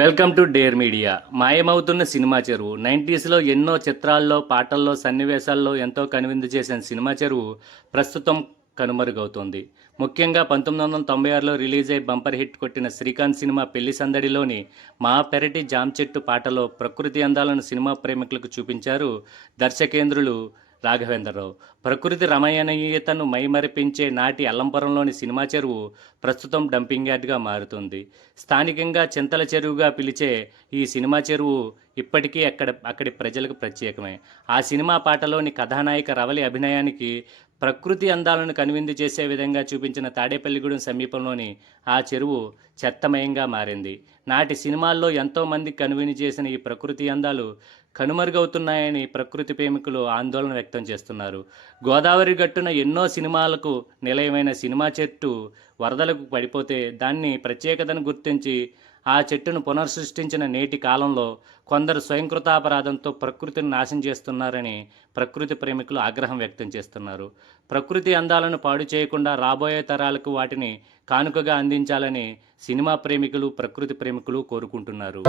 Welcome to Dare Media. మాయమవుతున్న cinema చెరువు. 90స్లో ఎన్నో చిత్రాల్లో, పాటల్లో, సన్నివేశాల్లో ఎంతో కనువిందు చేసిన సినిమా చెరువు ప్రస్తుతం కనుమరుగవుతోంది. ముఖ్యంగా 1996లో రిలీజ్ అయి బంపర్ హిట్ కొట్టిన శ్రీకాంత్ సినిమా పెళ్లి సందడిలోని మా పెరటి జామ చెట్టు పాటలో ప్రకృతి అందాలను సినిమా ప్రేమికులకు చూపించారు దర్శకేంద్రులు రాఘవేంద్రరావు. ప్రకృతి రమణీయతను మైమరిపించే నాటి అల్లంపురంలోని సినిమా చెరువు ప్రస్తుతం డంపింగ్ యార్డ్గా మారుతుంది. స్థానికంగా చింతల చెరువుగా పిలిచే ఈ సినిమా చెరువు ఇప్పటికీ అక్కడి ప్రజలకు ప్రత్యేకమే. ఆ సినిమా పాటలోని కథానాయిక రవలి అభినయానికి ప్రకృతి అందాలను కనువిందు చేసే విధంగా చూపించిన తాడేపల్లిగూడెం సమీపంలోని ఆ చెరువు చెత్తమయంగా మారింది. నాటి సినిమాల్లో ఎంతోమంది కనువిందు చేసిన ఈ ప్రకృతి అందాలు కనుమరుగవుతున్నాయని ప్రకృతి ప్రేమికులు ఆందోళన వ్యక్తం చేస్తున్నారు. గోదావరి గట్టున ఎన్నో సినిమాలకు నిలయమైన సినిమా చెట్టు వరదలకు పడిపోతే దాన్ని ప్రత్యేకతను గుర్తించి ఆ చెట్టును పునర్సృష్టించిన నేటి కాలంలో కొందరు స్వయంకృతాపరాధంతో ప్రకృతిని నాశనం చేస్తున్నారని ప్రకృతి ప్రేమికులు ఆగ్రహం వ్యక్తం చేస్తున్నారు. ప్రకృతి అందాలను పాడు చేయకుండా రాబోయే తరాలకు వాటిని కానుకగా అందించాలని సినిమా ప్రేమికులు, ప్రకృతి ప్రేమికులు కోరుకుంటున్నారు.